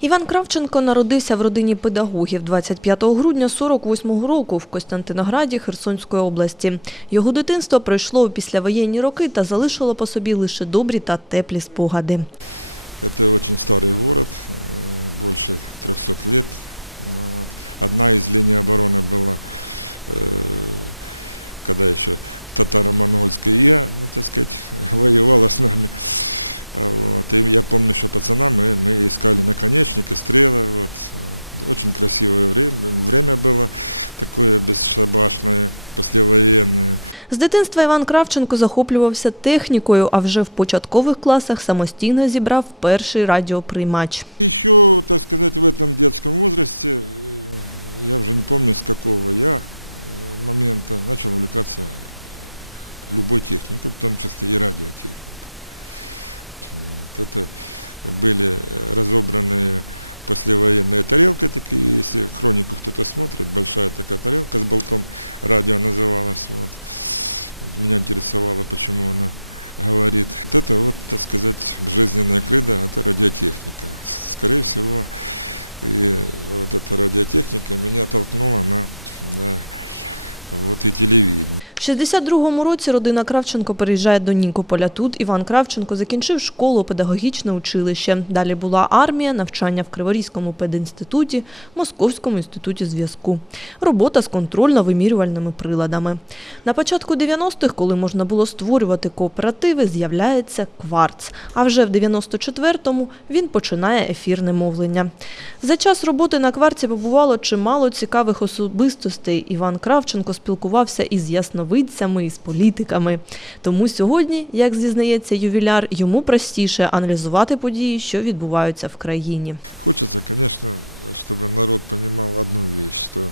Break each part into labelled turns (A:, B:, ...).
A: Іван Кравченко народився в родині педагогів 25 грудня 48-го року в Костянтинограді Херсонської області. Його дитинство пройшло у післявоєнні роки та залишило по собі лише добрі та теплі спогади.
B: Это очень старый город, э, больше 300 лет. Ну, вот. Одна из линий обороны была, э, когда еще татаро-монгольская я, ну, так сказать, воевала с нами. А Вот. И я помню, что пацана мы, мы искали наконечники, стрелы. Вот. Очень красивое время, время было такое бесшабашное, послевоенное.
A: З дитинства Іван Кравченко захоплювався технікою, а вже в початкових класах самостійно зібрав перший радіоприймач.
B: Еще, так сказать, в этом детском возрасте, э, я уже не помню с какого я э, момента начал увлекаться любой техникой, в том числе и радиотехникой. Вот Это были разобранные послевоенные тарелки такие, если хронику кто-то смотрит, большая такая тарелка с болтом, радио называлось. Вот. Меня интересовало, почему она говорит. Вот это вот, так сказать, жизненная крыда, это радиотехника. Скорее всего, и вот эта радиотехника меня толкнула на, на вот и телевидение.
A: В 62-му році родина Кравченко переїжджає до Нікополя. Тут Іван Кравченко закінчив школу, педагогічне училище. Далі була армія, навчання в Криворізькому пединституті, Московському інституті зв'язку. Робота з контрольно-вимірювальними приладами. На початку 90-х, коли можна було створювати кооперативи, з'являється кварц. А вже в 94-му він починає ефірне мовлення. За час роботи на кварці побувало чимало цікавих особистостей. Іван Кравченко спілкувався із ясновидцями, із політиками. Тому сьогодні, як зізнається ювіляр, йому простіше аналізувати події, що відбуваються в країні.
B: Хочется, конечно, чтобы народ понимал одну вещь, что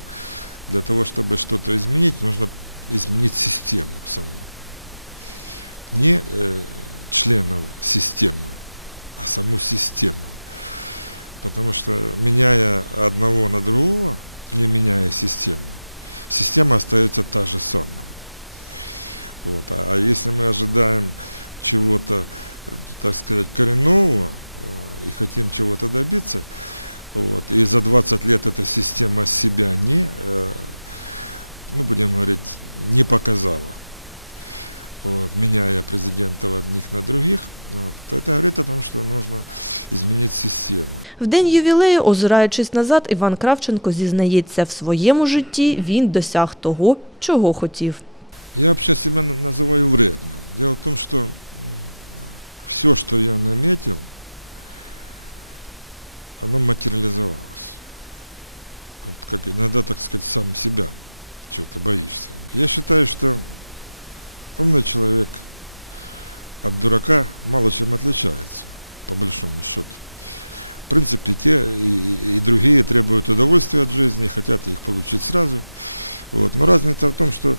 B: для того, чтобы что-то изменить, нужно изменить систему саму. Не э, членов системы, а саму систему. Потому что меняя одного на другого, не меняя систему, система остается та же самая. Вот. А, а если мы ожидаем чего-то, э, так сказать, коренного э, и хотим чего-то добиться, вот, и за 20 лет эта система себя не, э, ну, будем говорить, не показала, вот, меняя президентов одних на других, вот, то это говорит о том, что нужно изменить систему.
A: В день ювілею, озираючись назад, Іван Кравченко зізнається, в своєму житті він досяг того, чого хотів.
B: Я вообще себя на- называю вредным. Дело в том, что все, что я наметил, оно материализовалось. Вот как иногда, так сказать, сам себя чего-то боишься. Я считаю, что умный человек от дурака мало чем отличается, по большому счету. В принципе, те и, и- другие требуют удовольствия от жизни, хотят их получить сразу. Вот. Но разница в том, что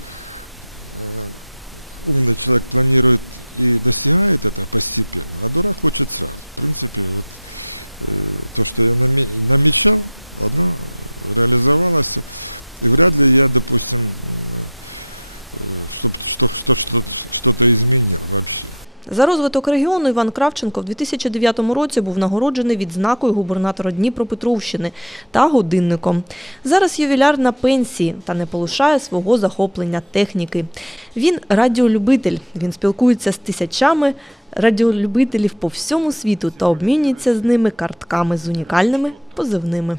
B: умный человек планирует и достигает это постепенно, а дурак хочет сразу. В принципе, вот э, то, что я наме- намечал, одно реализовалось. И вряд ли я, допустим, чтобы что, что, что, что-то изменил вообще.
A: За розвиток регіону Іван Кравченко в 2009 році був нагороджений відзнакою губернатора Дніпропетровщини та годинником. Зараз ювіляр на пенсії та не полишає свого захоплення техніки. Він радіолюбитель. Він спілкується з тисячами радіолюбителів по всьому світу та обмінюється з ними картками з унікальними позивними.